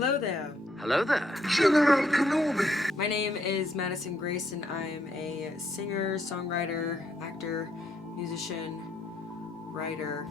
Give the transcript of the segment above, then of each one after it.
Hello there. Hello there. General Kenobi. My name is Madison Grace, and I'm a singer, songwriter, actor, musician, writer.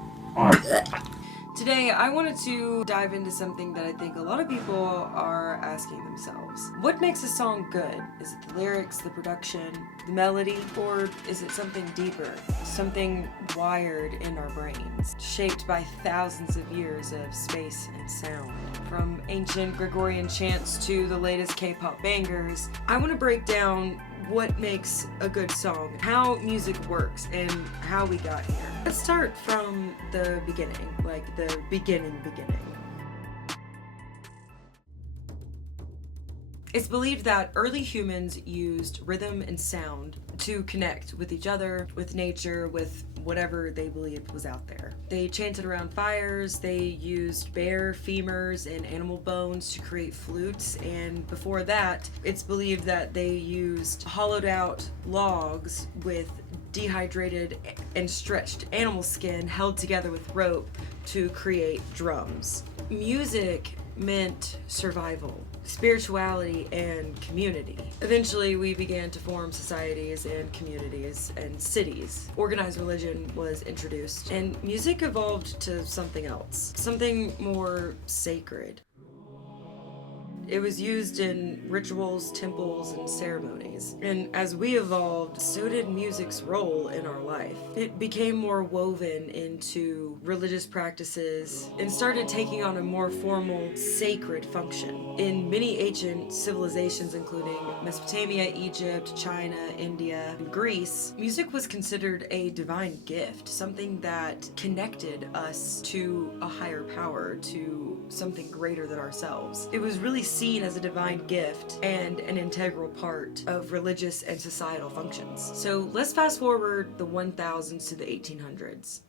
Today, I wanted to dive into something that I think a lot of people are asking themselves. What makes a song good? Is it the lyrics, the production, the melody, or is it something deeper? Something wired in our brains, shaped by thousands of years of space and sound. From ancient Gregorian chants to the latest K-pop bangers, I want to break down what makes a good song, how music works, and how we got here. Let's start from the beginning, like the beginning. It's believed that early humans used rhythm and sound to connect with each other, with nature, with whatever they believed was out there. They chanted around fires, they used bear femurs and animal bones to create flutes, and before that, it's believed that they used hollowed out logs with dehydrated and stretched animal skin held together with rope to create drums. Music meant survival, spirituality, and community. Eventually, we began to form societies and communities and cities. Organized religion was introduced, and music evolved to something else, something more sacred. It was used in rituals, temples, and ceremonies. And as we evolved, so did music's role in our life. It became more woven into religious practices and started taking on a more formal, sacred function. In many ancient civilizations, including Mesopotamia, Egypt, China, India, and Greece, music was considered a divine gift, something that connected us to a higher power, to something greater than ourselves. It was really seen as a divine gift and an integral part of religious and societal functions. So let's fast forward the 1000s to the 1800s.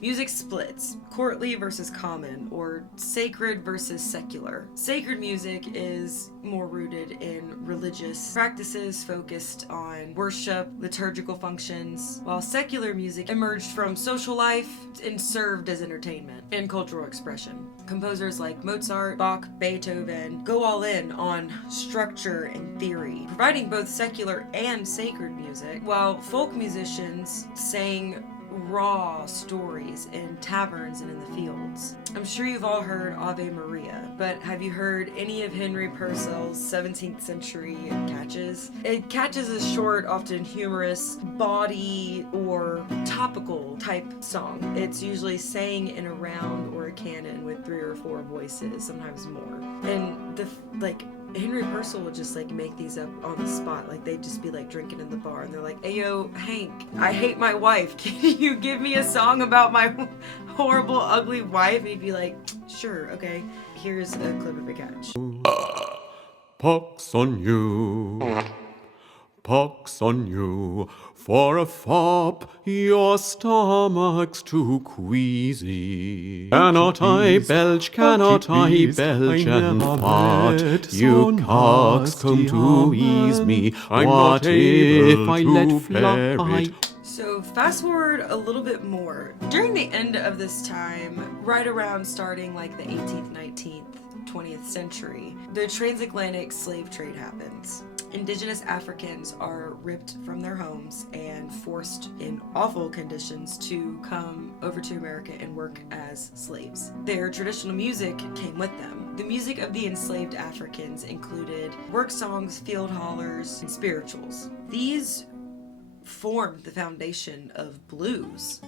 Music splits, courtly versus common, or sacred versus secular. Sacred music is more rooted in religious practices focused on worship, liturgical functions, while secular music emerged from social life and served as entertainment and cultural expression. Composers like Mozart, Bach, Beethoven go all in on structure and theory, providing both secular and sacred music, while folk musicians sang raw stories in taverns and in the fields. I'm sure you've all heard Ave Maria, but have you heard any of Henry Purcell's 17th century catches? Catches is short, often humorous, bawdy or topical type song. It's usually sang in a round or a canon with 3 or 4 voices, sometimes more. And Henry Purcell would just make these up on the spot. They'd just be drinking in the bar and they're like, "Hey yo, Hank, I hate my wife. Can you give me a song about my horrible, ugly wife?" And he'd be like, "Sure, okay. Here's a clip of a catch." Pox on you, for a fop, your stomach's too queasy. Cannot I belch and fart? You cocks come to ease me. What if I let fly? So fast forward a little bit more. During the end of this time, right around starting the 18th, 19th, 20th century, the transatlantic slave trade happens. Indigenous Africans are ripped from their homes and forced in awful conditions to come over to America and work as slaves. Their traditional music came with them. The music of the enslaved Africans included work songs, field hollers, and spirituals. These formed the foundation of blues.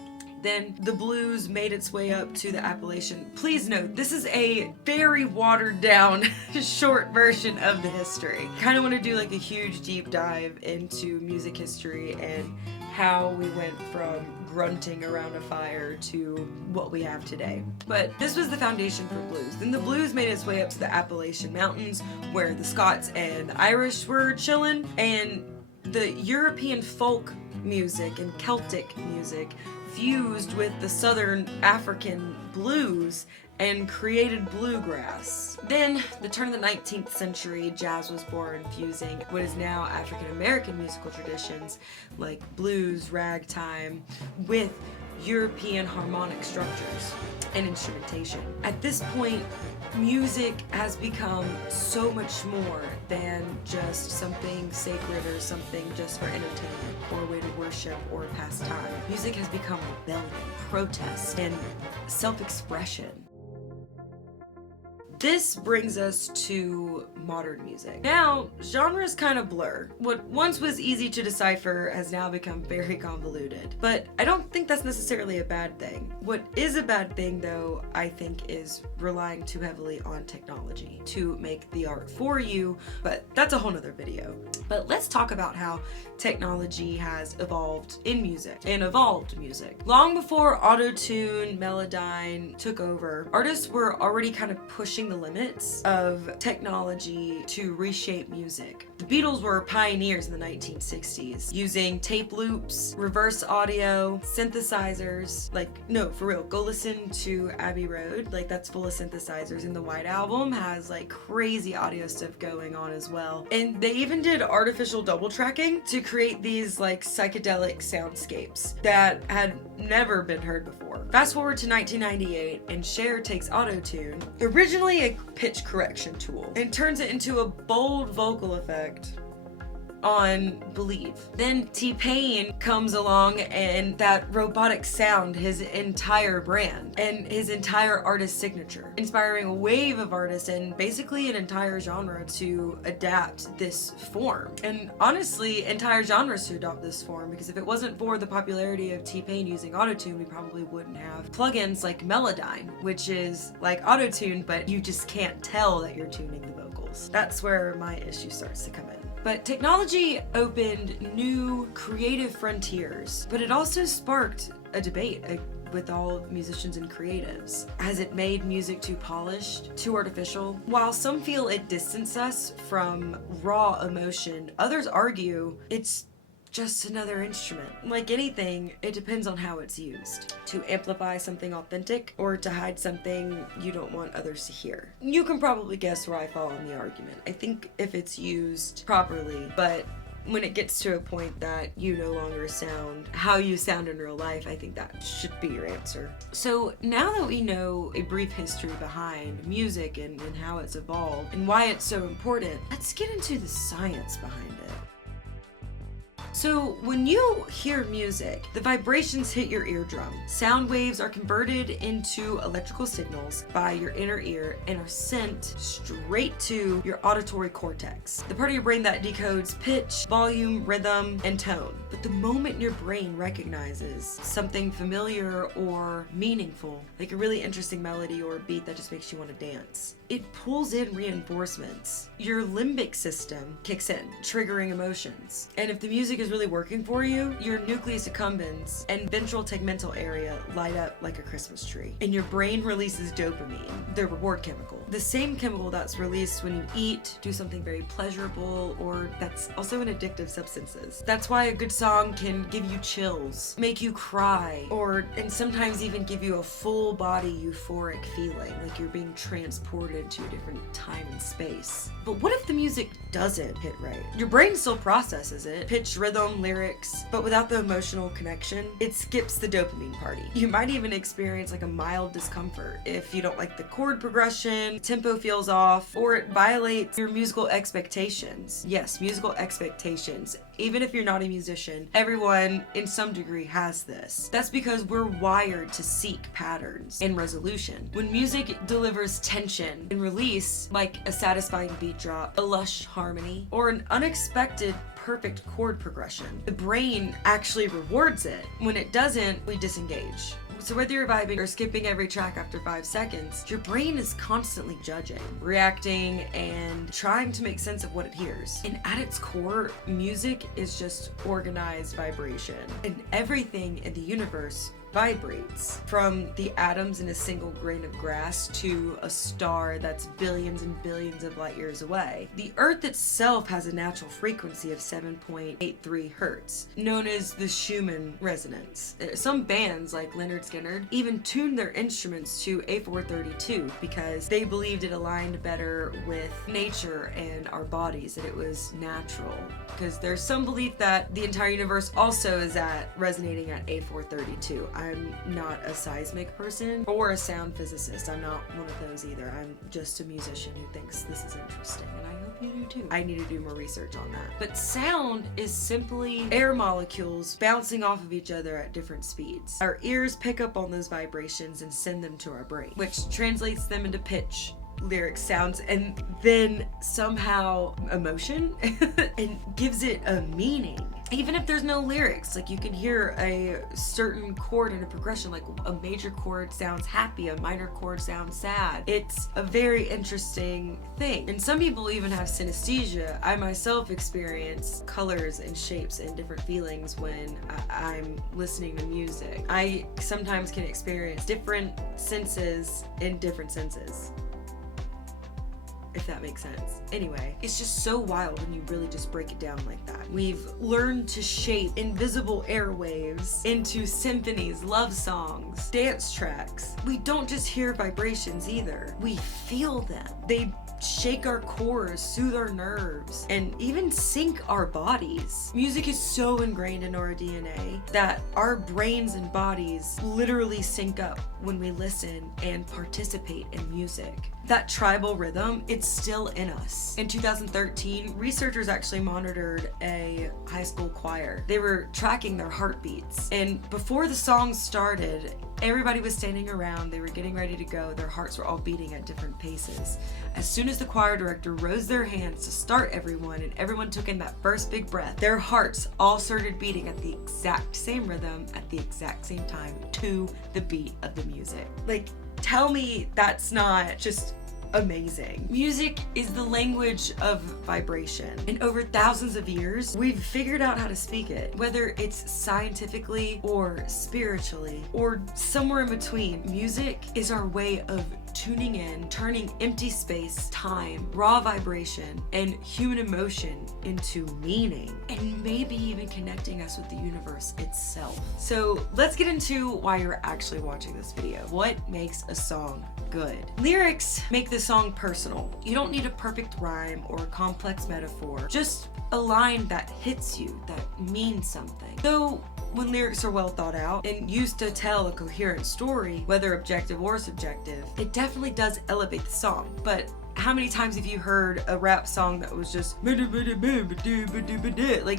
Then the blues made its way up to the Appalachian. Please note, this is a very watered down short version of the history. Kind of want to do a huge deep dive into music history and how we went from grunting around a fire to what we have today. But this was the foundation for blues. Then the blues made its way up to the Appalachian Mountains, where the Scots and the Irish were chilling, and the European folk music and Celtic music fused with the Southern African blues and created bluegrass. Then, the turn of the 19th century, jazz was born, fusing what is now African American musical traditions like blues, ragtime, with European harmonic structures and instrumentation. At this point, music has become so much more than just something sacred or something just for entertainment or a way to worship or pass time. Music has become rebellion, protest, and self-expression. This brings us to modern music. Now, genres kind of blur. What once was easy to decipher has now become very convoluted. But I don't think that's necessarily a bad thing. What is a bad thing, though, I think, is relying too heavily on technology to make the art for you, but that's a whole nother video. But let's talk about how technology has evolved in music and evolved music. Long before auto-tune, Melodyne took over, artists were already kind of pushing the limits of technology to reshape music. The Beatles were pioneers in the 1960s, using tape loops, reverse audio, synthesizers. Like, no, for real, go listen to Abbey Road. Like, that's full of synthesizers, and the White Album has like crazy audio stuff going on as well. And they even did artificial double tracking to create these like psychedelic soundscapes that had never been heard before. Fast forward to 1998 and Cher takes auto-tune, originally a pitch correction tool, and turns it into a bold vocal effect on Believe. Then T-Pain comes along, and that robotic sound, his entire brand and his entire artist signature, inspiring a wave of artists and basically an entire genre to adapt this form. And honestly, entire genres to adopt this form, because if it wasn't for the popularity of T-Pain using autotune, we probably wouldn't have plugins like Melodyne, which is like autotune, but you just can't tell that you're tuning the vocals. That's where my issue starts to come in. But technology opened new creative frontiers, but it also sparked a debate with all musicians and creatives, as it made music too polished, too artificial. While some feel it distanced us from raw emotion, others argue it's just another instrument. Like anything, it depends on how it's used. To amplify something authentic or to hide something you don't want others to hear. You can probably guess where I fall in the argument. I think if it's used properly, but when it gets to a point that you no longer sound how you sound in real life, I think that should be your answer. So now that we know a brief history behind music and how it's evolved and why it's so important, let's get into the science behind it. So when you hear music, the vibrations hit your eardrum. Sound waves are converted into electrical signals by your inner ear and are sent straight to your auditory cortex, the part of your brain that decodes pitch, volume, rhythm, and tone. But the moment your brain recognizes something familiar or meaningful, like a really interesting melody or a beat that just makes you want to dance, it pulls in reinforcements. Your limbic system kicks in, triggering emotions. And if the music is really working for you, your nucleus accumbens and ventral tegmental area light up like a Christmas tree. And your brain releases dopamine, the reward chemical. The same chemical that's released when you eat, do something very pleasurable, or that's also an addictive substances. That's why a good song can give you chills, make you cry, and sometimes even give you a full body euphoric feeling, like you're being transported to a different time and space. But what if the music doesn't hit right? Your brain still processes it, pitch, rhythm, lyrics, but without the emotional connection, it skips the dopamine party. You might even experience like a mild discomfort if you don't like the chord progression, tempo feels off, or it violates your musical expectations. Yes, musical expectations. Even if you're not a musician, everyone in some degree has this. That's because we're wired to seek patterns and resolution. When music delivers tension and release, like a satisfying beat drop, a lush harmony, or an unexpected perfect chord progression, the brain actually rewards it. When it doesn't, we disengage. So whether you're vibing or skipping every track after 5 seconds, your brain is constantly judging, reacting, and trying to make sense of what it hears. And at its core, music is just organized vibration. And everything in the universe vibrates, from the atoms in a single grain of grass to a star that's billions and billions of light years away. The Earth itself has a natural frequency of 7.83 hertz, known as the Schumann resonance. Some bands like Lynyrd Skynyrd even tuned their instruments to A432 because they believed it aligned better with nature and our bodies, that it was natural. Because there's some belief that the entire universe also is resonating at A432. I'm not a seismic person or a sound physicist. I'm not one of those either. I'm just a musician who thinks this is interesting, and I hope you do too. I need to do more research on that. But sound is simply air molecules bouncing off of each other at different speeds. Our ears pick up on those vibrations and send them to our brain, which translates them into pitch, lyric, sounds, and then somehow emotion and gives it a meaning. Even if there's no lyrics, like you can hear a certain chord in a progression, like a major chord sounds happy, a minor chord sounds sad. It's a very interesting thing. And some people even have synesthesia. I myself experience colors and shapes and different feelings when I'm listening to music. I sometimes can experience different senses in different senses, if that makes sense. Anyway, it's just so wild when you really just break it down like that. We've learned to shape invisible airwaves into symphonies, love songs, dance tracks. We don't just hear vibrations either. We feel them. They shake our cores, soothe our nerves, and even sync our bodies. Music is so ingrained in our DNA that our brains and bodies literally sync up when we listen and participate in music. That tribal rhythm, it's still in us. In 2013, researchers actually monitored a high school choir. They were tracking their heartbeats, and before the song started, everybody was standing around, they were getting ready to go, their hearts were all beating at different paces. As soon as the choir director rose their hands to start everyone, and everyone took in that first big breath, their hearts all started beating at the exact same rhythm, at the exact same time, to the beat of the music. Like, tell me that's not just amazing. Music is the language of vibration. And over thousands of years, we've figured out how to speak it. Whether it's scientifically or spiritually or somewhere in between, music is our way of tuning in, turning empty space, time, raw vibration, and human emotion into meaning, and maybe even connecting us with the universe itself. So let's get into why you're actually watching this video. What makes a song good? Lyrics make the song personal. You don't need a perfect rhyme or a complex metaphor, just a line that hits you, that means something. So when lyrics are well thought out and used to tell a coherent story, whether objective or subjective, it definitely does elevate the song. But how many times have you heard a rap song that was just like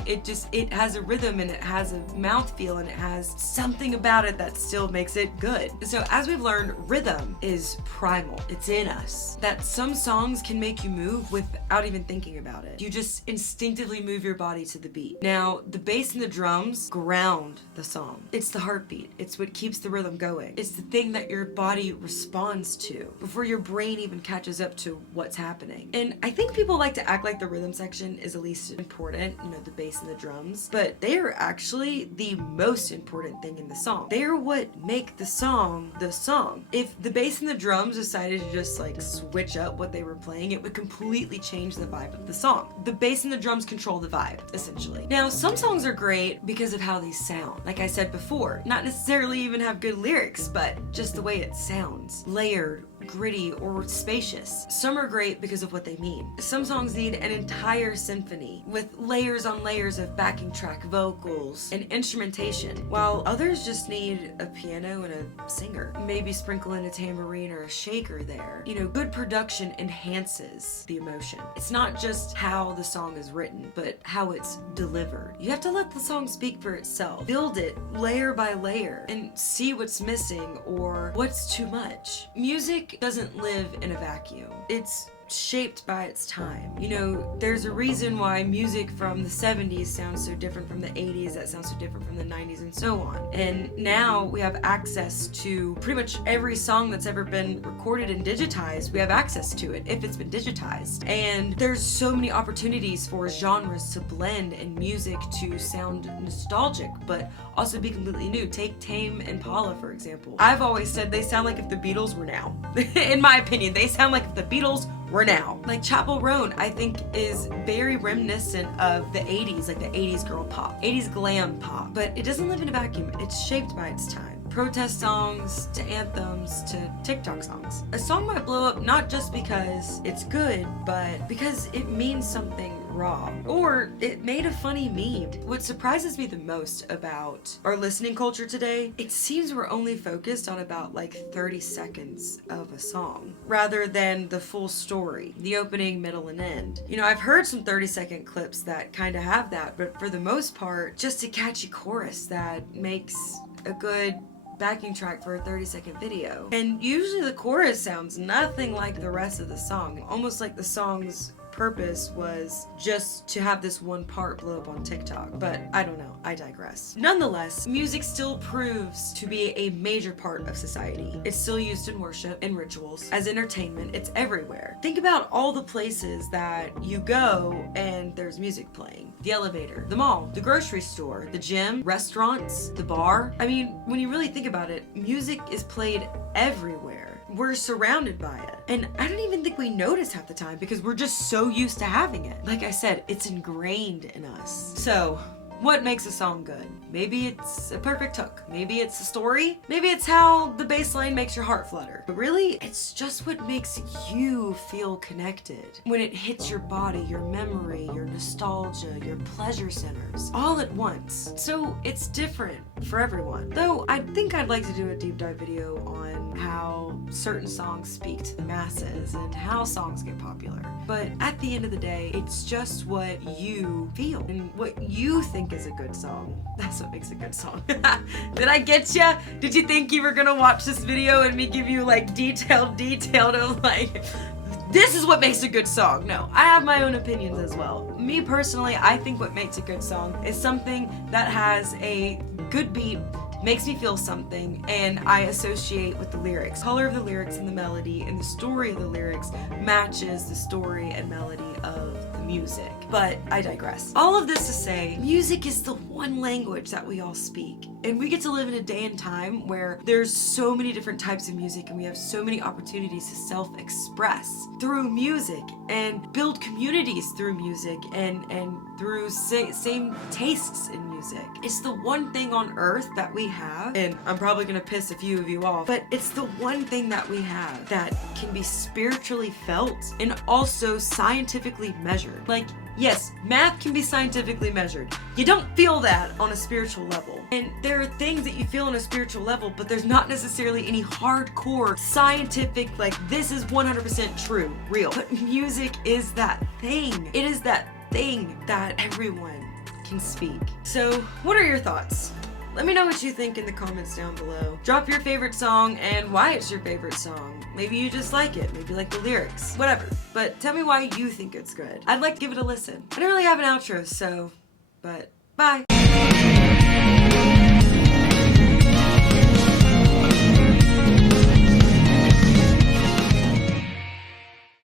it has a rhythm and it has a mouthfeel and it has something about it that still makes it good. So as we've learned, rhythm is primal. It's in us. That some songs can make you move without even thinking about it. You just instinctively move your body to the beat. Now, the bass and the drums ground the song. It's the heartbeat. It's what keeps the rhythm going. It's the thing that your body responds to before your brain even catches up to what's happening. And I think people like to act like the rhythm section is the least important, you know, the bass and the drums, but they are actually the most important thing in the song. They are what make the song the song. If the bass and the drums decided to just like switch up what they were playing, it would completely change the vibe of the song. The bass and the drums control the vibe, essentially. Now, some songs are great because of how they sound. Like I said before, not necessarily even have good lyrics, but just the way it sounds. Layered, gritty, or spacious. Some are great because of what they mean. Some songs need an entire symphony with layers on layers of backing track vocals and instrumentation, while others just need a piano and a singer. Maybe sprinkle in a tambourine or a shaker there. You know, good production enhances the emotion. It's not just how the song is written, but how it's delivered. You have to let the song speak for itself. Build it layer by layer and see what's missing or what's too much. Music doesn't live in a vacuum. It's shaped by its time. You know, there's a reason why music from the 70s sounds so different from the 80s, that sounds so different from the 90s, and so on. And now we have access to pretty much every song that's ever been recorded and digitized. We have access to it if it's been digitized. And there's so many opportunities for genres to blend and music to sound nostalgic, but also be completely new. Take Tame Impala, for example. I've always said they sound like if the Beatles were now. In my opinion, they sound like if the Beatles were now. Like Chapel Roan, I think, is very reminiscent of the 80s, like the 80s girl pop, 80s glam pop, but it doesn't live in a vacuum. It's shaped by its time. Protest songs to anthems to TikTok songs. A song might blow up not just because it's good, but because it means something raw. Or it made a funny meme. What surprises me the most about our listening culture today, it seems we're only focused on about like 30 seconds of a song, rather than the full story, the opening, middle, and end. You know, I've heard some 30-second clips that kind of have that, but for the most part, just a catchy chorus that makes a good backing track for a 30-second video. And usually the chorus sounds nothing like the rest of the song, almost like the song's purpose was just to have this one part blow up on TikTok. But I don't know, I digress. Nonetheless, music still proves to be a major part of society. It's still used in worship, in rituals, as entertainment. It's everywhere. Think about all the places that you go and there's music playing. The elevator, the mall, the grocery store, the gym, restaurants, the bar. I mean, when you really think about it, music is played everywhere. We're surrounded by it. And I don't even think we notice half the time because we're just so used to having it. Like I said, it's ingrained in us. So, what makes a song good? Maybe it's a perfect hook. Maybe it's a story. Maybe it's how the bass line makes your heart flutter. But really, it's just what makes you feel connected. When it hits your body, your memory, your nostalgia, your pleasure centers, all at once. So it's different for everyone. Though I think I'd like to do a deep dive video on how certain songs speak to the masses and how songs get popular. But at the end of the day, it's just what you feel and what you think is a good song. That's what makes a good song. Did I get ya? Did you think you were gonna watch this video and me give you like detailed of like, this is what makes a good song? No, I have my own opinions as well. Me personally, I think what makes a good song is something that has a good beat, makes me feel something, and I associate with the lyrics. Color of the lyrics and the melody and the story of the lyrics matches the story and melody of the music. But I digress. All of this to say, music is the one language that we all speak. And we get to live in a day and time where there's so many different types of music and we have so many opportunities to self-express through music and build communities through music and through same tastes in music. It's the one thing on earth that we have, and I'm probably gonna piss a few of you off, but it's the one thing that we have that can be spiritually felt and also scientifically measured. Like, yes, math can be scientifically measured. You don't feel that on a spiritual level. And there are things that you feel on a spiritual level, but there's not necessarily any hardcore scientific, like, this is 100% true, real. But music is that thing. It is that thing that everyone can speak. So, what are your thoughts? Let me know what you think in the comments down below. Drop your favorite song and why it's your favorite song. Maybe you just like it, maybe you like the lyrics, whatever. But tell me why you think it's good. I'd like to give it a listen. I don't really have an outro, so, but bye.